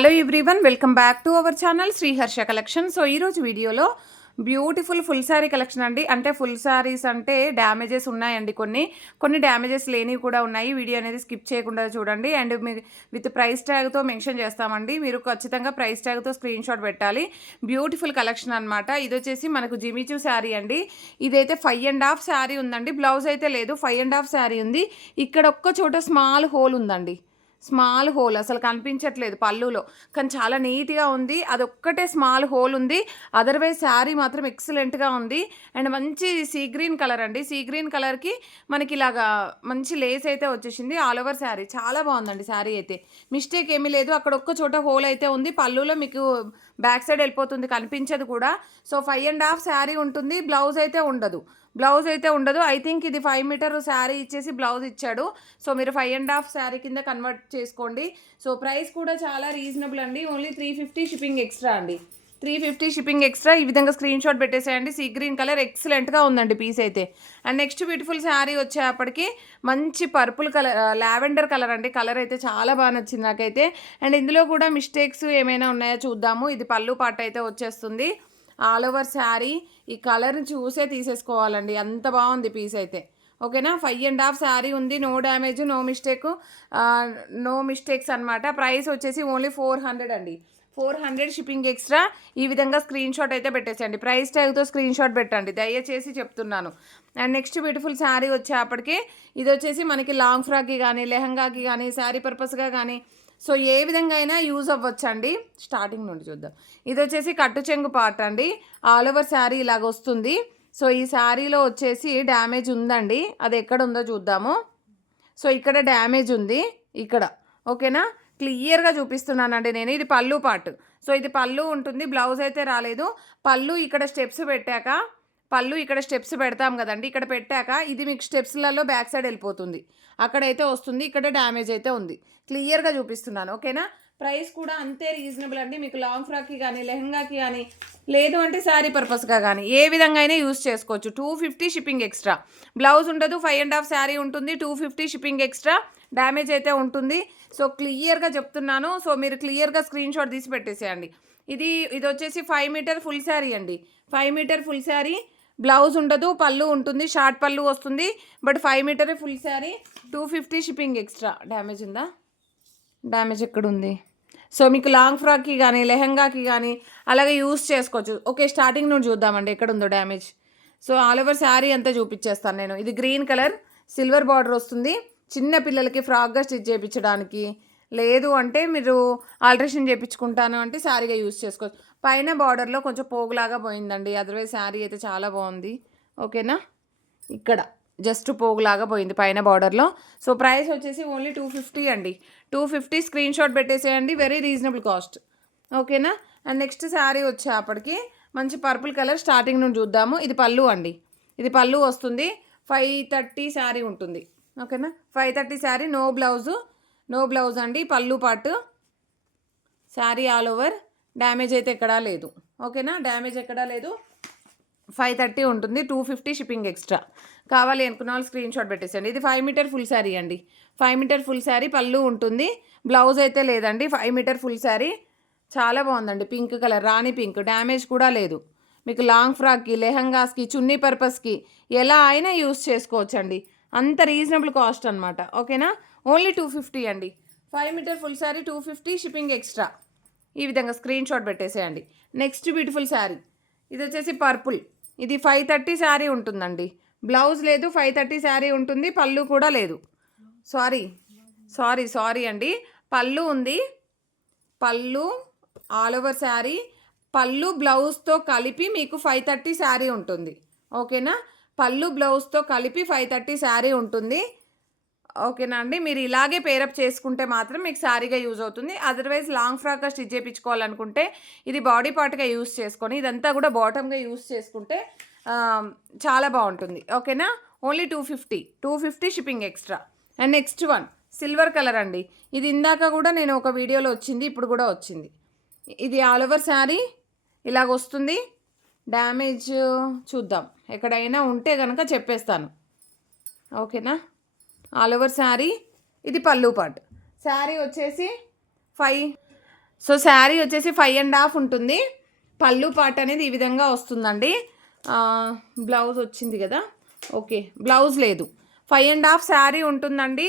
Hello everyone, welcome back to our channel Shri Harsha collection. So ఈరోజు వీడియోలో beautiful full sari collection అండి. అంటే ఫుల్ శారీస్ అంటే డ్యామేజెస్ ఉన్నాయండి, కొన్ని డ్యామేజెస్ లేనివి కూడా ఉన్నాయి. వీడియో అనేది స్కిప్ చేయకుండా చూడండి. అండ్ మీరు విత్ ప్రైస్ ట్యాగ్తో మెన్షన్ చేస్తామండి. మీరు ఖచ్చితంగా ప్రైస్ ట్యాగ్తో స్క్రీన్ షాట్ పెట్టాలి. బ్యూటిఫుల్ కలెక్షన్ అనమాట. ఇది వచ్చేసి మనకు జిమిచూ శారీ అండి. ఇదైతే 5.5 శారీ ఉందండి. బ్లౌజ్ అయితే లేదు, 5.5 శారీ ఉంది. ఇక్కడ ఒక్క చోట స్మాల్ హోల్ ఉందండి, స్మాల్ హోల్ అసలు కనిపించట్లేదు పళ్ళులో, కానీ చాలా నీట్గా ఉంది. అదొక్కటే స్మాల్ హోల్ ఉంది. అదర్వైజ్ శారీ మాత్రం ఎక్సలెంట్గా ఉంది. అండ్ మంచి సీ గ్రీన్ కలర్ అండి. సీ గ్రీన్ కలర్కి మనకి ఇలాగా మంచి లేస్ అయితే వచ్చేసింది. ఆల్ ఓవర్ శారీ చాలా బాగుందండి. శారీ అయితే మిస్టేక్ ఏమీ లేదు. అక్కడ ఒక్క చోట హోల్ అయితే ఉంది. పళ్ళులో మీకు బ్యాక్ సైడ్ వెళ్ళిపోతుంది, కనిపించదు కూడా. సో 5.5 శారీ ఉంటుంది. బ్లౌజ్ అయితే ఉండదు. ఐ థింక్ ఇది 5 మీటర్ శారీ ఇచ్చేసి బ్లౌజ్ ఇచ్చాడు. సో మీరు 5.5 శారీ కింద కన్వర్ట్ చేసుకోండి. సో ప్రైస్ కూడా చాలా రీజనబుల్ అండి. ఓన్లీ 350 షిప్పింగ్ ఎక్స్ట్రా అండి. 350 షిప్పింగ్ ఎక్స్ట్రా. ఈ విధంగా స్క్రీన్ షాట్ పెట్టేసేయండి. సీ గ్రీన్ కలర్ ఎక్సలెంట్గా ఉందండి పీస్ అయితే. అండ్ నెక్స్ట్ బ్యూటిఫుల్ శారీ వచ్చేప్పటికి మంచి పర్పుల్ కలర్, లావెండర్ కలర్ అండి. కలర్ అయితే చాలా బాగా నచ్చింది నాకైతే. అండ్ ఇందులో కూడా మిస్టేక్స్ ఏమైనా ఉన్నాయో చూద్దాము. ఇది పళ్ళు పాట అయితే వచ్చేస్తుంది. ఆల్ ఓవర్ శారీ ఈ కలర్ని చూసే తీసేసుకోవాలండి, అంత బాగుంది పీస్ అయితే. ఓకేనా, 5.5 శారీ ఉంది. నో డ్యామేజ్, నో మిస్టేక్స్ అనమాట. ప్రైస్ వచ్చేసి ఓన్లీ 400 అండి. 400 షిప్పింగ్ ఎక్స్ట్రా. ఈ విధంగా స్క్రీన్ షాట్ అయితే పెట్టేసండి. ప్రైస్ ట్యాగ్తో స్క్రీన్ షాట్ పెట్టండి, దయచేసి చెప్తున్నాను. అండ్ నెక్స్ట్ బ్యూటిఫుల్ శారీ వచ్చేప్పటికి ఇది వచ్చేసి మనకి లాంగ్ ఫ్రాక్కి కానీ, లెహంగాకి కానీ, శారీ పర్పస్గా కానీ, సో ఏ విధంగా అయినా యూజ్ అవ్వచ్చండి. స్టార్టింగ్ నుండి చూద్దాం. ఇది వచ్చేసి కట్టు చెంగు పార్ట్ అండి. ఆల్ ఓవర్ శారీ ఇలాగ వస్తుంది. సో ఈ శారీలో వచ్చేసి డ్యామేజ్ ఉందండి. అది ఎక్కడ ఉందో చూద్దాము. సో ఇక్కడ డ్యామేజ్ ఉంది, ఇక్కడ. ఓకేనా, క్లియర్గా చూపిస్తున్నానండి నేను. ఇది పళ్ళు పార్ట్. సో ఇది పళ్ళు ఉంటుంది, బ్లౌజ్ అయితే రాలేదు. పళ్ళు ఇక్కడ స్టెప్స్ పెడతాం కదండి. ఇక్కడ పెట్టాక ఇది మీకు స్టెప్స్లలో బ్యాక్ సైడ్ వెళ్ళిపోతుంది, అక్కడైతే వస్తుంది. ఇక్కడ డ్యామేజ్ అయితే ఉంది, క్లియర్గా చూపిస్తున్నాను. ఓకేనా, ప్రైస్ కూడా అంతే రీజనబుల్ అండి. మీకు లాంగ్ ఫ్రాక్కి కానీ, లెహంగాకి కానీ, లేదు అంటే శారీ పర్పస్గా కానీ ఏ విధంగా అయినా యూస్ చేసుకోవచ్చు. 250 షిప్పింగ్ ఎక్స్ట్రా. బ్లౌజ్ ఉండదు, 5.5 శారీ ఉంటుంది. 250 షిప్పింగ్ ఎక్స్ట్రా. డ్యామేజ్ అయితే ఉంటుంది. సో క్లియర్గా చెప్తున్నాను. సో మీరు క్లియర్గా స్క్రీన్ షాట్ తీసి పెట్టేసేయండి. ఇది వచ్చేసి 5 మీటర్ ఫుల్ శారీ అండి. 5 మీటర్ ఫుల్ శారీ. బ్లౌజ్ ఉండదు, పళ్ళు ఉంటుంది, షార్ట్ పళ్ళు వస్తుంది. But 5 metre full sari. 250 shipping extra. Damage ఉందా? డ్యామేజ్ ఎక్కడుంది? సో మీకు లాంగ్ ఫ్రాక్కి కానీ, లెహంగాకి కానీ అలాగే యూస్ చేసుకోవచ్చు. ఓకే, స్టార్టింగ్ నుండి చూద్దామండి ఎక్కడ ఉందో damage. So all over sari అంతా చూపించేస్తాను నేను. ఇది గ్రీన్ కలర్, సిల్వర్ బార్డర్ వస్తుంది. చిన్న పిల్లలకి ఫ్రాక్గా స్టిచ్ చేయించడానికి, లేదు అంటే మీరు ఆల్ట్రేషన్ చేయించుకుంటాను అంటే శారీగా యూస్ చేసుకోవచ్చు. పైన బార్డర్లో కొంచెం పోగులాగా పోయిందండి. అదర్వైజ్ శారీ అయితే చాలా బాగుంది. ఓకేనా, ఇక్కడ జస్ట్ పోగులాగా పోయింది పైన బార్డర్లో. సో ప్రైస్ వచ్చేసి ఓన్లీ 250 అండి. 250 స్క్రీన్ షాట్ పెట్టేసేయండి. Very reasonable cost. ఓకేనా, అండ్ నెక్స్ట్ శారీ వచ్చేప్పటికి మంచి పర్పుల్ కలర్. స్టార్టింగ్ నుండి చూద్దాము. ఇది పళ్ళు అండి. ఇది పళ్ళు వస్తుంది. 530 శారీ ఉంటుంది. ఓకేనా, 530 శారీ. నో బ్లౌజ్ అండి. పళ్ళు పాటు శారీ ఆల్ ఓవర్. డ్యామేజ్ అయితే ఎక్కడా లేదు. ఓకేనా, డ్యామేజ్ ఎక్కడా లేదు. 530 ఉంటుంది. 250 షిప్పింగ్ ఎక్స్ట్రా. కావాలి అనుకున్న వాళ్ళు స్క్రీన్ షాట్ పెట్టేసండి. ఇది 5 మీటర్ ఫుల్ శారీ అండి. 5 మీటర్ ఫుల్ శారీ. పళ్ళు ఉంటుంది, బ్లౌజ్ అయితే లేదండి. 5 మీటర్ ఫుల్ శారీ. చాలా బాగుందండి. పింక్ కలర్, రాణి పింక్. డ్యామేజ్ కూడా లేదు. మీకు లాంగ్ ఫ్రాక్కి, లెహంగాస్కి, చున్నీ పర్పస్కి ఎలా అయినా యూస్ చేసుకోవచ్చండి. అంత రీజనబుల్ కాస్ట్ అనమాట. ఓకేనా, ఓన్లీ 250 అండి. 5 metre full sari 250 shipping extra. ఈ విధంగా స్క్రీన్ షాట్ పెట్టేసేయండి. Next beautiful sari. ఇది వచ్చేసి పర్పుల్. ఇది 530 శారీ ఉంటుందండి. బ్లౌజ్ లేదు, 530 శారీ ఉంటుంది. పళ్ళు కూడా లేదు. సారీ అండి. పళ్ళు ఉంది. పళ్ళు ఆల్ ఓవర్ శారీ. పళ్ళు బ్లౌజ్తో కలిపి మీకు 530 శారీ ఉంటుంది. ఓకేనా, పళ్ళు బ్లౌజ్తో కలిపి 530 శారీ ఉంటుంది. ఓకేనా అండి, మీరు ఇలాగే పేరప్ చేసుకుంటే మాత్రం మీకు శారీగా యూజ్ అవుతుంది. అదర్వైజ్ లాంగ్ ఫ్రాక్గా స్టిచ్ చేయించుకోవాలనుకుంటే ఇది బాడీ పార్ట్గా యూస్ చేసుకొని ఇదంతా కూడా బాటమ్గా యూస్ చేసుకుంటే చాలా బాగుంటుంది. ఓకేనా, only 250 shipping extra. And next one silver colour అండి. ఇది ఇందాక కూడా నేను ఒక వీడియోలో వచ్చింది, ఇప్పుడు కూడా వచ్చింది. ఇది ఆల్ ఓవర్ శారీ ఇలాగ వస్తుంది. డ్యామేజ్ చూద్దాం, ఎక్కడైనా ఉంటే కనుక చెప్పేస్తాను. ఓకేనా, ఆల్ ఓవర్ శారీ. ఇది పళ్ళు పార్ట్. శారీ వచ్చేసి సో శారీ వచ్చేసి 5.5 ఉంటుంది. పళ్ళు పాట అనేది ఈ విధంగా వస్తుందండి. బ్లౌజ్ వచ్చింది కదా, ఓకే బ్లౌజ్ లేదు. 5.5 శారీ ఉంటుందండి.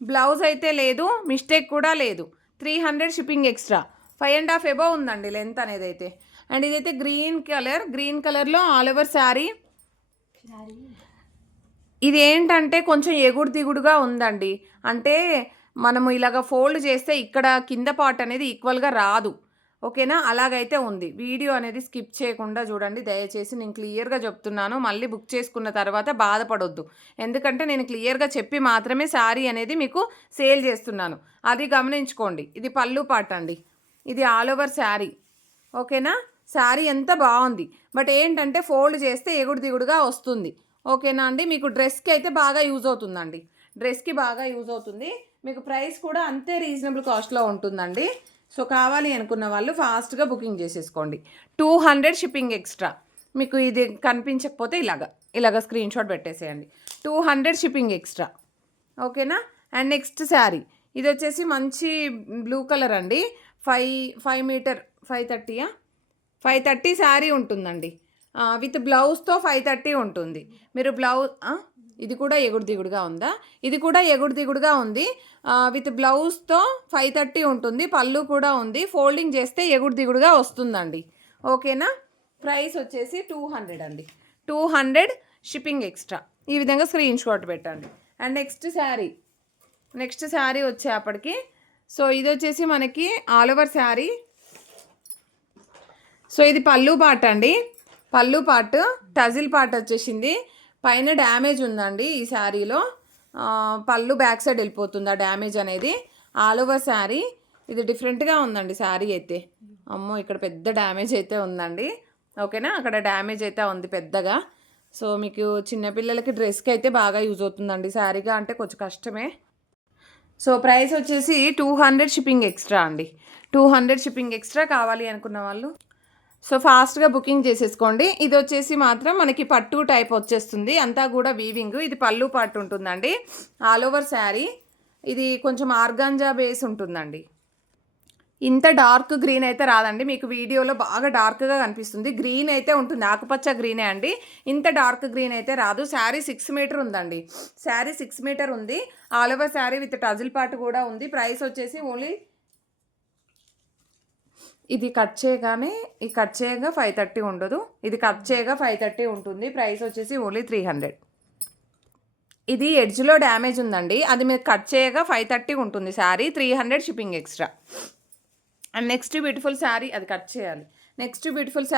బ్లౌజ్ అయితే లేదు, మిస్టేక్ కూడా లేదు. 300 షిప్పింగ్ ఎక్స్ట్రా. 5.5 ఎబో ఉందండి లెంత్ అనేది అయితే. అండ్ ఇదైతే గ్రీన్ కలర్లో ఆల్ ఓవర్ శారీ. ఇది ఏంటంటే కొంచెం ఎగుడు దిగుడుగా ఉందండి. అంటే మనము ఇలాగ ఫోల్డ్ చేస్తే ఇక్కడ కింద పార్ట్ అనేది ఈక్వల్గా రాదు. ఓకేనా, అలాగైతే ఉంది. వీడియో అనేది స్కిప్ చేయకుండా చూడండి దయచేసి. నేను క్లియర్గా చెప్తున్నాను, మళ్ళీ బుక్ చేసుకున్న తర్వాత బాధపడొద్దు. ఎందుకంటే నేను క్లియర్గా చెప్పి మాత్రమే శారీ అనేది మీకు సేల్ చేస్తున్నాను, అది గమనించుకోండి. ఇది పళ్ళు పార్ట్ అండి, ఇది ఆల్ ఓవర్ శారీ. ఓకేనా, శారీ ఎంత బాగుంది. బట్ ఏంటంటే ఫోల్డ్ చేస్తే ఎగుడు దిగుడుగా వస్తుంది. ఓకేనా అండి, మీకు డ్రెస్కి అయితే బాగా యూజ్ అవుతుందండి. డ్రెస్కి బాగా యూజ్ అవుతుంది. మీకు ప్రైస్ కూడా అంతే రీజనబుల్ కాస్ట్లో ఉంటుందండి. సో కావాలి అనుకున్న వాళ్ళు ఫాస్ట్గా బుకింగ్ చేసేసుకోండి. 200 షిప్పింగ్ ఎక్స్ట్రా. మీకు ఇది కనిపించకపోతే ఇలాగ స్క్రీన్ షాట్ పెట్టేసేయండి. 200 షిప్పింగ్ ఎక్స్ట్రా. ఓకేనా. అండ్ నెక్స్ట్ శారీ ఇది వచ్చేసి మంచి బ్లూ కలర్ అండి. 5 మీటర్ 530 శారీ ఉంటుందండి. విత్ బ్లౌజ్తో 530 ఉంటుంది. మీరు బ్లౌజ్ ఇది కూడా ఎగుడు దిగుడుగా ఉందా? ఇది కూడా ఎగుడు దిగుడుగా ఉంది. విత్ బ్లౌజ్తో 530 ఉంటుంది. పళ్ళు కూడా ఉంది. ఫోల్డింగ్ చేస్తే ఎగుడు దిగుడుగా వస్తుందండి. ఓకేనా. ప్రైస్ వచ్చేసి 200 అండి. 200 షిప్పింగ్ ఎక్స్ట్రా. ఈ విధంగా స్క్రీన్ షాట్ పెట్టండి. అండ్ నెక్స్ట్ శారీ వచ్చేప్పటికి సో ఇది వచ్చేసి మనకి ఆల్ ఓవర్ శారీ. సో ఇది పళ్ళు పార్ట్ అండి. పళ్ళు పార్ట్ టజిల్ పార్ట్ వచ్చేసింది. పైన డ్యామేజ్ ఉందండి ఈ శారీలో. పళ్ళు బ్యాక్ సైడ్ వెళ్ళిపోతుంది ఆ డ్యామేజ్ అనేది. ఆల్ ఓవర్ శారీ ఇది డిఫరెంట్గా ఉందండి శారీ అయితే. అమ్మో, ఇక్కడ పెద్ద డ్యామేజ్ అయితే ఉందండి. ఓకేనా, అక్కడ డ్యామేజ్ అయితే ఉంది పెద్దగా. సో మీకు చిన్నపిల్లలకి డ్రెస్కి అయితే బాగా యూజ్ అవుతుందండి. శారీగా అంటే కొంచెం కష్టమే. సో ప్రైస్ వచ్చేసి 200 షిప్పింగ్ ఎక్స్ట్రా అండి. 200 షిప్పింగ్ ఎక్స్ట్రా. కావాలి అనుకున్న వాళ్ళు సో ఫాస్ట్గా బుకింగ్ చేసేసుకోండి. ఇది వచ్చేసి మాత్రం మనకి పట్టు టైప్ వచ్చేస్తుంది, అంతా కూడా వీవింగ్. ఇది పళ్ళు పార్ట్ ఉంటుందండి. All over sari. ఇది కొంచెం ఆర్గాంజా బేస్ ఉంటుందండి. ఇంత డార్క్ గ్రీన్ అయితే రాదండి, మీకు వీడియోలో బాగా డార్క్గా కనిపిస్తుంది. గ్రీన్ అయితే ఉంటుంది, ఆకుపచ్చ గ్రీనే అండి. ఇంత డార్క్ గ్రీన్ అయితే రాదు. శారీ 6 మీటర్ ఉందండి. శారీ 6 మీటర్ ఉంది. All over sari with టజిల్ part కూడా ఉంది. ప్రైస్ వచ్చేసి ఓన్లీ ఇది కట్ చేయగా 530 ఉండదు. ఇది కట్ చేయగా 530 ఉంటుంది. ప్రైస్ వచ్చేసి ఓన్లీ 300. ఇది ఎడ్జ్లో డ్యామేజ్ ఉందండి, అది మీరు కట్ చేయగా 530 ఉంటుంది sari. 300 shipping extra. And next beautiful sari, అది కట్ చేయాలి. Next beautiful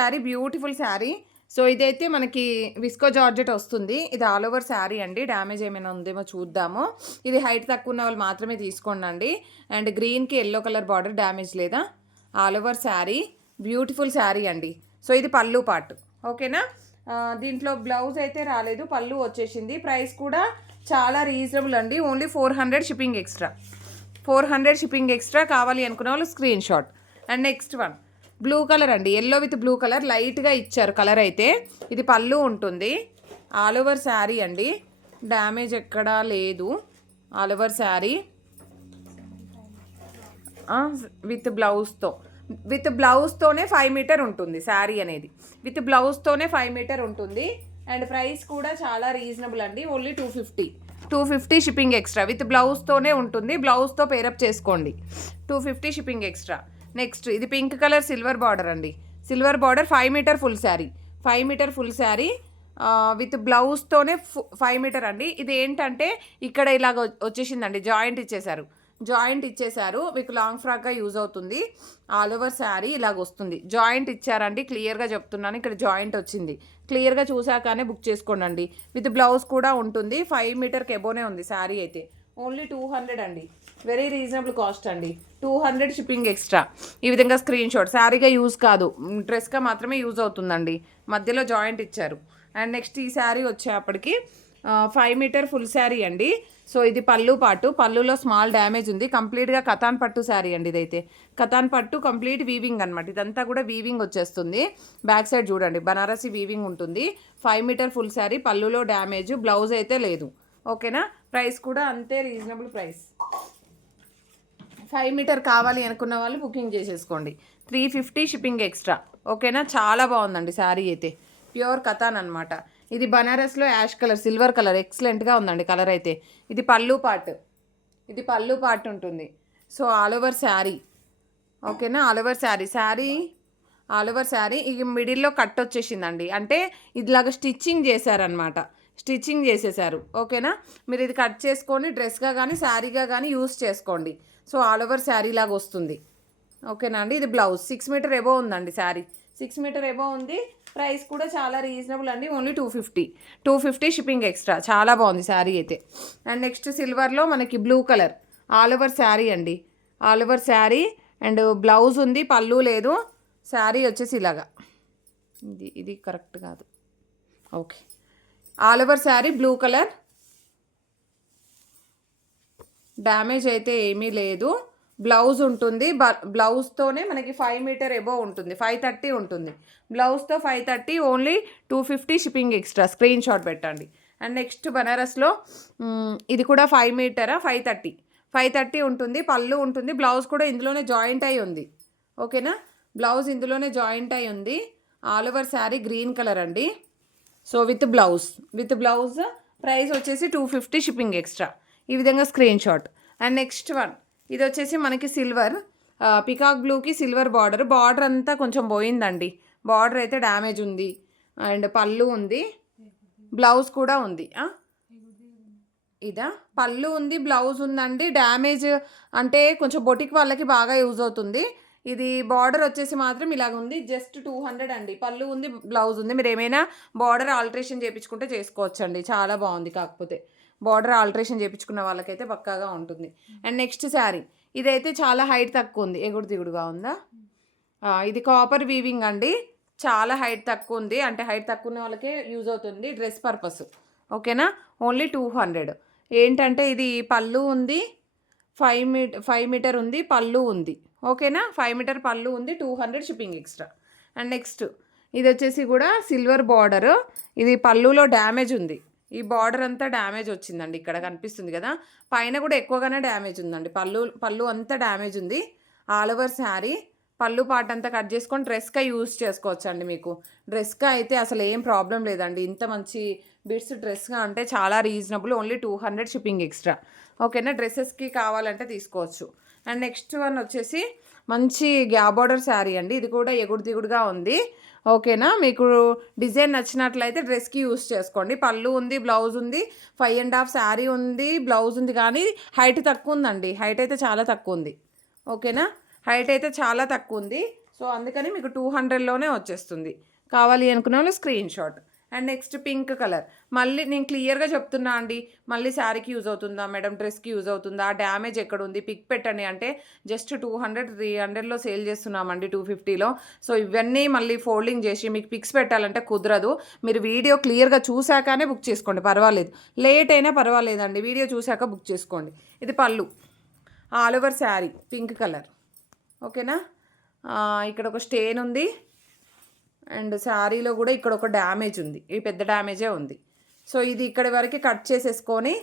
sari. సో ఇదైతే మనకి విస్కో జార్జెట్ వస్తుంది. ఇది ఆల్ ఓవర్ శారీ అండి. డ్యామేజ్ ఏమైనా ఉందేమో చూద్దాము. ఇది హైట్ తక్కువ ఉన్న వాళ్ళు మాత్రమే తీసుకోండి. అండ్ గ్రీన్కి ఎల్లో కలర్ బార్డర్, డ్యామేజ్ లేదా. All over sari, beautiful sari అండి. సో ఇది పళ్ళు పార్ట్. ఓకేనా. దీంట్లో బ్లౌజ్ అయితే రాలేదు, పళ్ళు వచ్చేసింది. ప్రైస్ కూడా చాలా రీజనబుల్ అండి. Only 400 shipping extra. 400 shipping extra. కావాలి అనుకున్న వాళ్ళు screen shot. And next one blue colour అండి. ఎల్లో విత్ బ్లూ కలర్ లైట్గా ఇచ్చారు కలర్ అయితే. ఇది పళ్ళు ఉంటుంది. ఆల్ ఓవర్ శారీ అండి. డ్యామేజ్ ఎక్కడా లేదు. ఆల్ ఓవర్ శారీ విత్ బ్లౌజ్తోనే 5 మీటర్ ఉంటుంది శారీ అనేది. విత్ బ్లౌజ్తోనే 5 మీటర్ ఉంటుంది. అండ్ ప్రైస్ కూడా చాలా రీజనబుల్ అండి. Only 250 shipping extra. విత్ బ్లౌజ్తోనే ఉంటుంది. బ్లౌజ్తో పేరప్ చేసుకోండి. 250 షిప్పింగ్ ఎక్స్ట్రా. నెక్స్ట్ ఇది పింక్ కలర్ సిల్వర్ బార్డర్ అండి. Silver border 5 metre full sari. 5 metre full sari with బ్లౌజ్తోనే 5 మీటర్ అండి. ఇది ఏంటంటే ఇక్కడ ఇలాగ వచ్చేసిందండి, జాయింట్ ఇచ్చేసారు. మీకు లాంగ్ ఫ్రాక్గా యూజ్ అవుతుంది. ఆల్ ఓవర్ శారీ ఇలాగ వస్తుంది. జాయింట్ ఇచ్చారండి, క్లియర్గా చెప్తున్నాను. ఇక్కడ జాయింట్ వచ్చింది. క్లియర్గా చూసాకనే బుక్ చేసుకోండి. విత్ బ్లౌజ్ కూడా ఉంటుంది. 5 మీటర్కి ఎబోనే ఉంది శారీ అయితే. ఓన్లీ 200 అండి. వెరీ రీజనబుల్ కాస్ట్ అండి. 200 షిప్పింగ్ ఎక్స్ట్రా. ఈ విధంగా స్క్రీన్ షాట్. శారీగా యూజ్ కాదు, డ్రెస్గా మాత్రమే యూజ్ అవుతుందండి. మధ్యలో జాయింట్ ఇచ్చారు. అండ్ నెక్స్ట్ ఈ శారీ వచ్చేప్పటికి 5 మీటర్ ఫుల్ శారీ అండి. సో ఇది పళ్ళు పాటు. పళ్ళులో స్మాల్ డ్యామేజ్ ఉంది. కంప్లీట్గా కతాన్ పట్టు శారీ అండి. ఇదైతే కతాన్ పట్టు కంప్లీట్ వీవింగ్ అనమాట. ఇదంతా కూడా వీవింగ్ వచ్చేస్తుంది. బ్యాక్ సైడ్ చూడండి, బనారసి వీవింగ్ ఉంటుంది. 5 మీటర్ ఫుల్ శారీ. పళ్ళులో డ్యామేజ్, బ్లౌజ్ అయితే లేదు. ఓకేనా. ప్రైస్ కూడా అంతే రీజనబుల్ ప్రైస్. 5 మీటర్ కావాలి అనుకున్న వాళ్ళు బుకింగ్ చేసేసుకోండి. 350 షిప్పింగ్ ఎక్స్ట్రా. ఓకేనా, చాలా బాగుందండి శారీ అయితే. ప్యూర్ కథాన్ అనమాట. ఇది బనారస్లో యాష్ కలర్, సిల్వర్ కలర్, ఎక్సలెంట్గా ఉందండి కలర్ అయితే. ఇది పళ్ళు పార్ట్ ఉంటుంది. So all over sari. ఓకేనా, ఆల్ ఓవర్ శారీ ఇక మిడిల్లో కట్ వచ్చేసిందండి. అంటే ఇదిలాగా స్టిచ్చింగ్ చేసేసారు. ఓకేనా, మీరు ఇది కట్ చేసుకొని డ్రెస్గా కానీ శారీగా కానీ యూస్ చేసుకోండి. సో ఆల్ ఓవర్ శారీ లాగా వస్తుంది. ఓకేనా అండి. ఇది బ్లౌజ్ 6 మీటర్ ఎబో ఉందండి శారీ. 6 మీటర్ ఎబో ఉంది. ప్రైస్ కూడా చాలా రీజనబుల్ అండి. Only 250 shipping extra. చాలా బాగుంది శారీ అయితే. అండ్ నెక్స్ట్ సిల్వర్లో మనకి blue colour all over sari అండి. All over sari and blouse ఉంది, పళ్ళు లేదు. శారీ వచ్చేసి ఇలాగా, ఇది కరెక్ట్ కాదు. Okay, all over sari blue colour. Damage అయితే ఏమీ లేదు. బ్లౌజ్ ఉంటుంది. బ్లౌజ్తోనే మనకి 5 మీటర్ ఎబో ఉంటుంది. 530 ఉంటుంది. బ్లౌజ్తో 530, only 250 shipping extra. Screen shot పెట్టండి. అండ్ నెక్స్ట్ బనారస్లో ఇది కూడా 5 మీటరా, 530 ఉంటుంది. పళ్ళు ఉంటుంది. బ్లౌజ్ కూడా ఇందులోనే జాయింట్ అయి ఉంది. ఓకేనా, బ్లౌజ్ ఇందులోనే జాయింట్ అయి ఉంది. All over sari green colour అండి. సో విత్ బ్లౌజ్ ప్రైస్ వచ్చేసి 250 షిప్పింగ్ ఎక్స్ట్రా. ఈ విధంగా screen shot. And next one ఇది వచ్చేసి మనకి సిల్వర్, పికాక్ బ్లూకి సిల్వర్ బార్డర్ అంతా కొంచెం పోయిందండి. బార్డర్ అయితే డ్యామేజ్ ఉంది. అండ్ పళ్ళు ఉంది, బ్లౌజ్ కూడా ఉంది. ఇదా పళ్ళు ఉంది, బ్లౌజ్ ఉందండి. డ్యామేజ్ అంటే కొంచెం బొటిక్ వాళ్ళకి బాగా యూజ్ అవుతుంది. ఇది బార్డర్ వచ్చేసి మాత్రం ఇలాగ ఉంది. జస్ట్ 200 అండి. పళ్ళు ఉంది, బ్లౌజ్ ఉంది. మీరు ఏమైనా బార్డర్ ఆల్టరేషన్ చేయించుకుంటే చేసుకోవచ్చండి. చాలా బాగుంది. కాకపోతే బార్డర్ ఆల్టరేషన్ చేయించుకున్న వాళ్ళకైతే పక్కాగా ఉంటుంది. అండ్ నెక్స్ట్ శారీ ఇదైతే చాలా హైట్ తక్కువ ఉంది. ఎగుడు దిగుడుగా ఉందా. ఇది కాపర్ వీవింగ్ అండి. చాలా హైట్ తక్కువ ఉంది. అంటే హైట్ తక్కువ ఉన్న వాళ్ళకే యూజ్ అవుతుంది డ్రెస్ పర్పస్. ఓకేనా, ఓన్లీ 200. ఏంటంటే ఇది పళ్ళు ఉంది, 5 మీటర్ ఉంది, పళ్ళు ఉంది. ఓకేనా, 5 మీటర్ పళ్ళు ఉంది, 200 షిప్పింగ్ ఎక్స్ట్రా. అండ్ నెక్స్ట్ ఇది వచ్చేసి కూడా సిల్వర్ బార్డర్. ఇది పళ్ళులో డ్యామేజ్ ఉంది. ఈ బార్డర్ అంతా డ్యామేజ్ వచ్చిందండి. ఇక్కడ కనిపిస్తుంది కదా, పైన కూడా ఎక్కువగానే డ్యామేజ్ ఉందండి. పళ్ళు అంతా డ్యామేజ్ ఉంది. ఆల్ ఓవర్ శారీ పళ్ళు పార్ట్ అంతా కట్ చేసుకొని డ్రెస్గా యూజ్ చేసుకోవచ్చండి. మీకు డ్రెస్గా అయితే అసలు ఏం ప్రాబ్లం లేదండి. ఇంత మంచి బిట్స్ డ్రెస్గా అంటే చాలా రీజనబుల్. Only 200 shipping extra. ఓకేనా, డ్రెస్సెస్కి కావాలంటే తీసుకోవచ్చు. అండ్ నెక్స్ట్ వన్ వచ్చేసి మంచి గ్యాప్ బార్డర్ శారీ అండి. ఇది కూడా ఎగుడు దిగుడుగా ఉంది. ఓకేనా, మీకు డిజైన్ నచ్చినట్లయితే డ్రెస్కి యూస్ చేసుకోండి. పళ్ళు ఉంది, బ్లౌజ్ ఉంది, 5.5 శారీ ఉంది, బ్లౌజ్ ఉంది. కానీ హైట్ తక్కువ ఉందండి. హైట్ అయితే చాలా తక్కువ ఉంది. ఓకేనా, హైట్ అయితే చాలా తక్కువ ఉంది. సో అందుకని మీకు 200లోనే వచ్చేస్తుంది. కావాలి అనుకున్న వాళ్ళు screen shot. And next pink colour. మళ్ళీ నేను క్లియర్గా చెప్తున్నా అండి. మళ్ళీ శారీకి యూజ్ అవుతుందా మేడం, డ్రెస్కి యూజ్ అవుతుందా, డ్యామేజ్ ఎక్కడ ఉంది, పిక్ పెట్టండి అంటే జస్ట్ 200, 300లో సేల్ చేస్తున్నామండి, 250లో. సో ఇవన్నీ మళ్ళీ ఫోల్డింగ్ చేసి మీకు పిక్స్ పెట్టాలంటే కుదరదు. మీరు వీడియో క్లియర్గా చూశాకనే బుక్ చేసుకోండి, పర్వాలేదు. లేట్ అయినా పర్వాలేదండి, వీడియో చూశాక బుక్ చేసుకోండి. ఇది పళ్ళు, all over sari pink colour. ఓకేనా, ఇక్కడ ఒక స్టెయిన్ ఉంది. అండ్ శారీలో కూడా ఇక్కడ ఒక డ్యామేజ్ ఉంది. ఇది పెద్ద డ్యామేజే ఉంది. సో ఇది ఇక్కడి వరకు కట్ చేసేసుకొని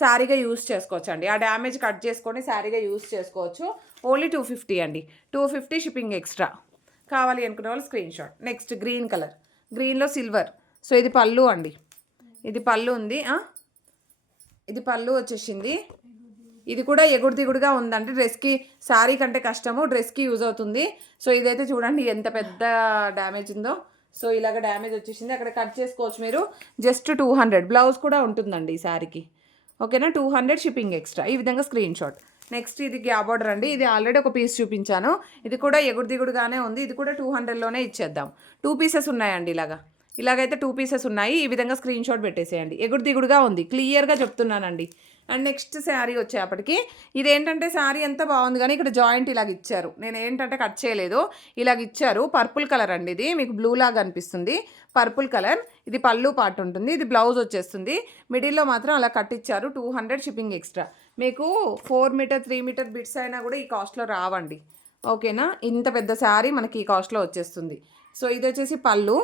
శారీగా యూస్ చేసుకోవచ్చు అండి. ఆ డ్యామేజ్ కట్ చేసుకొని శారీగా యూస్ చేసుకోవచ్చు. ఓన్లీ 250 అండి. 250 షిప్పింగ్ ఎక్స్ట్రా. కావాలి అనుకునే వాళ్ళు screen shot. Next green colour, గ్రీన్లో సిల్వర్. సో ఇది పళ్ళు అండి. ఇది పళ్ళు ఉంది. ఇది పళ్ళు వచ్చేసింది. ఇది కూడా ఎగుడు దిగుడుగా ఉందండి. డ్రెస్కి, శారీ కంటే కష్టము, డ్రెస్కి యూజ్ అవుతుంది. సో ఇదైతే చూడండి ఎంత పెద్ద డ్యామేజ్ ఉందో. సో ఇలాగ డ్యామేజ్ వచ్చేసింది. అక్కడ కట్ చేసుకోవచ్చు మీరు. జస్ట్ 200. బ్లౌజ్ కూడా ఉంటుందండి ఈ శారీకి. ఓకేనా, 200 షిప్పింగ్ ఎక్స్ట్రా. ఈ విధంగా స్క్రీన్ షాట్. నెక్స్ట్ ఇది గ్యాప్ బార్డర్ అండి. ఇది ఆల్రెడీ ఒక పీస్ చూపించాను. ఇది కూడా ఎగుడు దిగుడుగానే ఉంది. ఇది కూడా 200లోనే ఇచ్చేద్దాం. 2 పీసెస్ ఉన్నాయండి. ఇలాగైతే 2 పీసెస్ ఉన్నాయి. ఈ విధంగా స్క్రీన్ షాట్ పెట్టేసేయండి. ఎగుడు దిగుడుగా ఉంది, క్లియర్గా చెప్తున్నానండి. అండ్ నెక్స్ట్ శారీ వచ్చేప్పటికి ఇదేంటంటే శారీ అంతా బాగుంది కానీ ఇక్కడ జాయింట్ ఇలాగ ఇచ్చారు. నేను ఏంటంటే కట్ చేయలేదు, ఇలాగ ఇచ్చారు. పర్పుల్ కలర్ అండి. ఇది మీకు బ్లూ లాగా అనిపిస్తుంది, పర్పుల్ కలర్. ఇది పళ్ళు పార్ట్ ఉంటుంది, ఇది బ్లౌజ్ వచ్చేస్తుంది. మిడిల్లో మాత్రం అలా కట్ ఇచ్చారు. 200 షిప్పింగ్ ఎక్స్ట్రా. మీకు 4 మీటర్ 3 మీటర్ బిట్స్ అయినా కూడా ఈ కాస్ట్లో రావండి. ఓకేనా, ఇంత పెద్ద శారీ మనకి ఈ కాస్ట్లో వచ్చేస్తుంది. సో ఇది వచ్చేసి పళ్ళు,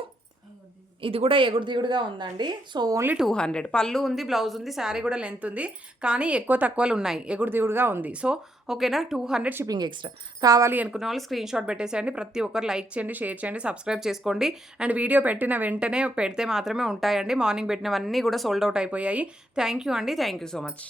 ఇది కూడా ఎగుడు దిగుడుగా ఉందండి. So only 200. పళ్ళు ఉంది, బ్లౌజ్ ఉంది, శారీ కూడా లెంత్ ఉంది. కానీ ఎక్కువ తక్కువలు ఉన్నాయి. ఎగుడు దిగుడుగా ఉంది. సో ఓకేనా, 200 షిప్పింగ్ ఎక్స్ట్రా. కావాలి అనుకున్న వాళ్ళు స్క్రీన్ షాట్ పెట్టేసేయండి. ప్రతి ఒక్కరు లైక్ చేయండి, షేర్ చేయండి, సబ్స్క్రైబ్ చేసుకోండి. అండ్ వీడియో పెట్టిన వెంటనే పెడితే మాత్రమే ఉంటాయండి. మార్నింగ్ పెట్టినవన్నీ కూడా సోల్డ్ అవుట్ అయిపోయాయి. థ్యాంక్ యూ అండి. Thank you so much.